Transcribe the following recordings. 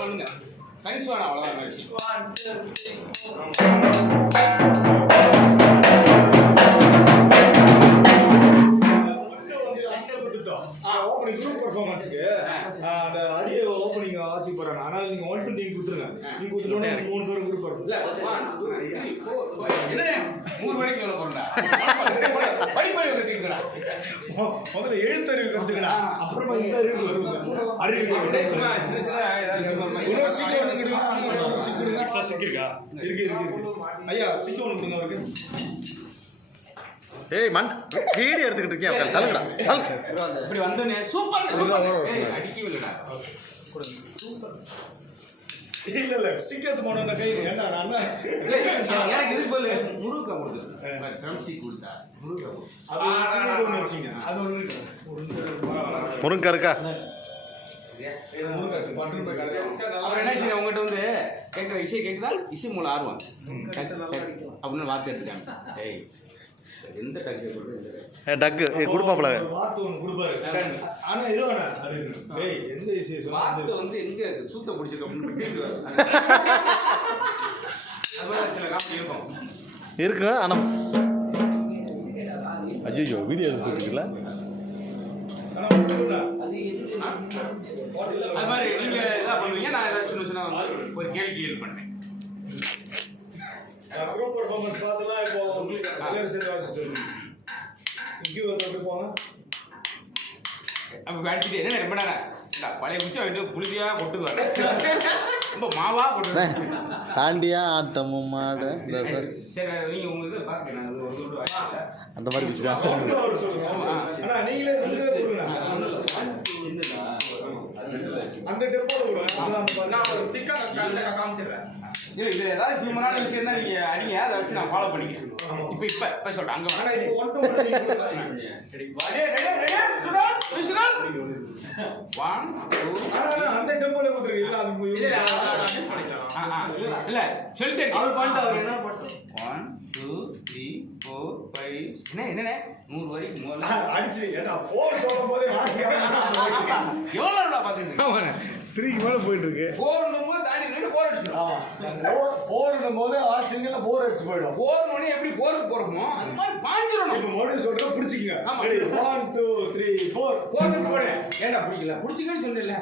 பண்ணுங்க கணிசுவான அவ்வளோதான் விஷயம். ஓப்பனிங் குரூப் பெர்ஃபார்மன்ஸ்க்கு அந்த அடியை ஓப்பனிங் ஆசைப்படுறாங்க. ஆனால் நீங்கள் 1 to நீங்க கொடுத்துருங்க. நீங்க கொடுத்துட்டோன்னா 3 பேரும் குரூப் வரும். இல்ல 1 2 3 4 என்னடா 3 மணிக்கு மேல போறடா. படிப்படி வந்துட்டீங்களா? முதல்ல எழுத்தறிவு கத்துக்கடா. அப்புறமா இந்த அறிவு வருங்க. அறிவு சின்ன சின்ன ஏதாவது யூனிவர்சிட்டி வந்து கொடுங்க. யூனிவர்சிட்டி கொடுங்க. எக்ஸ்ட்ரா ஸ்டிக் இருக்கா? இருக்கு. ஐயா ஸ்டிக் ஒன்று கொடுங்க அவருக்கு. ஏய் மண் வீடியோ எடுத்துக்கிட்டு இருக்கேன் தலங்கடா இப்படி வந்தனே சூப்பர் அடிக்கவே இல்லடா கொடுங்க சூப்பர் இல்ல ஸ்டிக் எடுத்து போன கை என்ன நான் எனக்கு இது போல முருகா கொடுத்துறேன் ட்ரம் ஸ்டிக் கொடுத்தா முருகா அது சின்ன ஒன்னு வச்சீங்க அது ஒன்னு இருக்கு முருங்கா இருக்கா அவர் என்ன செய்ய உங்ககிட்ட வந்து கேட்குற இசை கேட்குதா இசை மூலம் ஆர்வம் அப்படின்னு வார்த்தை எடுத்துக்காங்க ஏய் எந்த டக்கு சொல்றது டக்கு கொடுப்பாப்ல வாத்து ஒன்னு கொடுப்பாரு ஆனா இது வேணா டேய் எந்த இசை வாத்து வந்து எங்க சூத்த பிடிச்சிருக்க அப்படின்னு கேக்குறாரு அதுல சில காமெடி இருக்கும் இருக்கு ஆனா ஐயோ வீடியோ எடுத்துட்டீங்களா அது மாதிரி நீங்க இதா பண்ணுவீங்க நான் ஏதாச்சும் சின்ன ஒரு கேள்வி பண்றேன் குரூப் பெர்ஃபார்மன்ஸ் பார்த்தலாம் இப்போ உங்களுக்கு எல்லாரும் சேர்ந்து வாசி சொல்லுங்க இங்க வந்து போங்க அப்ப பேட்சிட்டு என்ன ரொம்ப நேரம் பழைய குச்சி வந்து புளியா கொட்டு வர ரொம்ப மாவா கொட்டு தாண்டியா ஆட்டமும் மாடு இந்த சார் சரி நீங்க உங்க இதை பாருங்க நான் ஒரு சொல்லிட்டு வாசிக்கிறேன் அந்த மாதிரி குச்சி தான் சொல்லுங்க அண்ணா நீங்களே கொடுங்க அந்த டெம்போல கொடுங்க நான் ஒரு சிக்கா காமிச்சிடுறேன் இல்ல இது ஏதாவது ஹியூமனான விஷயம் தான் நீங்க அடிங்க அதை வச்சு நான் ஃபாலோ பண்ணிக்கிறேன் இப்ப சொல்றேன் அங்க ஆனா இப்போ 1 to 1 நீங்க அந்த டெம்போல கொடுத்துருங்க இல்ல அது இல்ல சொல்லிட்டேன் அவர் பாயிண்ட் அவர் என்ன பண்ணிட்டோம் 1 2 3 4 5 என்ன 100 வரைக்கும் முதல்ல அடிச்சு ஏடா 4 சொல்லும்போது வாசிக்காம எவ்வளவு நேரம்டா பாத்துங்க 3 க்கு மேல போயிட்டு இருக்கு 4 னும்போது தாண்டி நின்னு போர் அடிச்சிரும் ஆமா 4 னும்போது வாசிங்கல போர் அடிச்சு போய்டும் 4 மணி எப்படி போருக்கு போறோமோ அந்த மாதிரி பாஞ்சிரணும் இப்போ மோடி சொல்றத புடிச்சிக்கங்க 1 2 3 4 போட்டு போடு ஏண்டா பிடிக்கல புடிச்சிக்கன்னு சொன்னேல்ல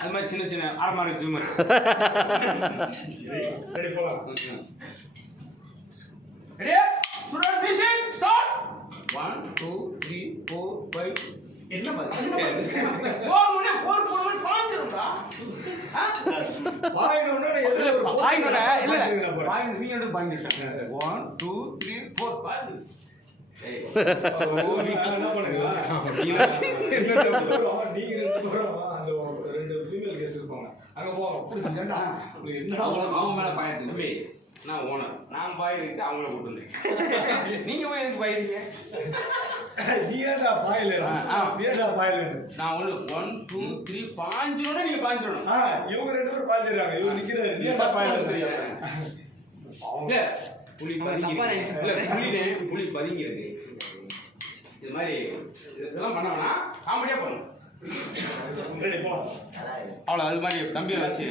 அது மாதிரி சின்ன சின்ன அரமாரி ஹியூமர் ரெடி போலாம் ரெடி ஸ்டூடண்ட் மியூசிக் ஸ்டார்ட் 1 2 3 4 5 என்ன பாரு போறோனே போர் போறோனே பாஞ்சிரம்டா பாயினோட இல்ல பாயினோட இல்ல பாயிண்ட் நீங்க எடுத்து பாயிண்ட் 1 2 3 4 பாயிண்ட் ஏய் என்ன பண்ணுங்க நீங்க ரெண்டு பேரும் அந்த ரெண்டு ஃபீமேல் கெஸ்ட் இருப்பாங்க அங்க போங்க புடிச்சீங்கடா என்ன அவங்க மேல பாயிண்ட் தம்பி நான் ஓனர் நான் பாய் இருக்கு அவங்கள கூட்டு வந்தேன் நீங்க போய் எதுக்கு பாய் இருக்கீங்க நீடா பாயில நீடா பாயில நான் 1 2 3 பாஞ்சிரோட நீங்க பாஞ்சிரோட இவங்க ரெண்டு பேரும் பாஞ்சிராங்க இவங்க நிக்கிறாரு நீடா பாயில தெரியும் இல்ல புலி பதுங்கி இல்ல புலி பதுங்கி இருக்கு இது மாதிரி இதெல்லாம் பண்ண வேணாம் காமெடியா பண்ணுங்க ரெடி போ அவ்வளோ அது மாதிரி தம்பியை வச்சு